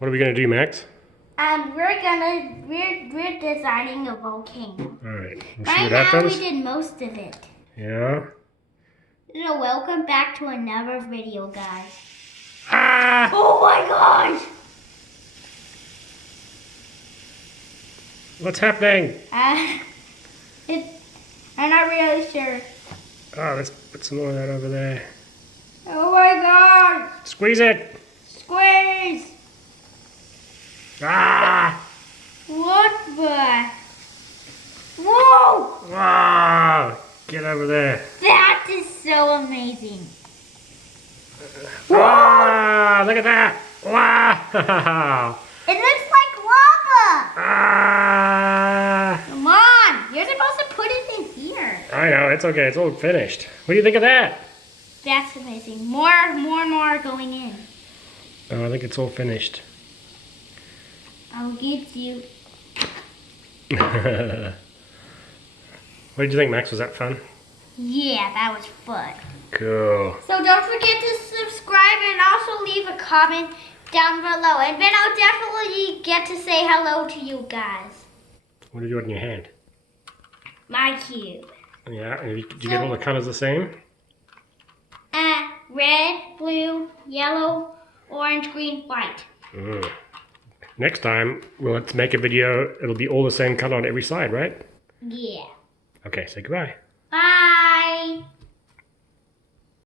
What are we gonna do, Max? We're designing a volcano. All right. We'll see Right what now happens. we did most of it. Yeah. So welcome back to another video, guys. Ah! Oh my gosh! What's happening? I'm not really sure. Oh, let's put some more of that over there. Oh my god! Squeeze it. Squeeze! Ah! What the? Whoa! Wow! Get over there. That is so amazing. Ah! Look at that! Wow! It looks like lava! Ah! Come on! You're supposed to put it in here. I know, it's okay. It's all finished. What do you think of that? That's amazing. More going in. Oh, I think it's all finished. I'll get you. What did you think, Max? Was that fun? Yeah, that was fun. Cool. So don't forget to subscribe and also leave a comment down below. And then I'll definitely get to say hello to you guys. What did you have in your hand? My cube. Yeah, and did you get all the colors the same? Red, blue, yellow, orange, green, white. Mm. Next time, let's make a video. It'll be all the same color on every side, right? Yeah. Okay, say goodbye. Bye.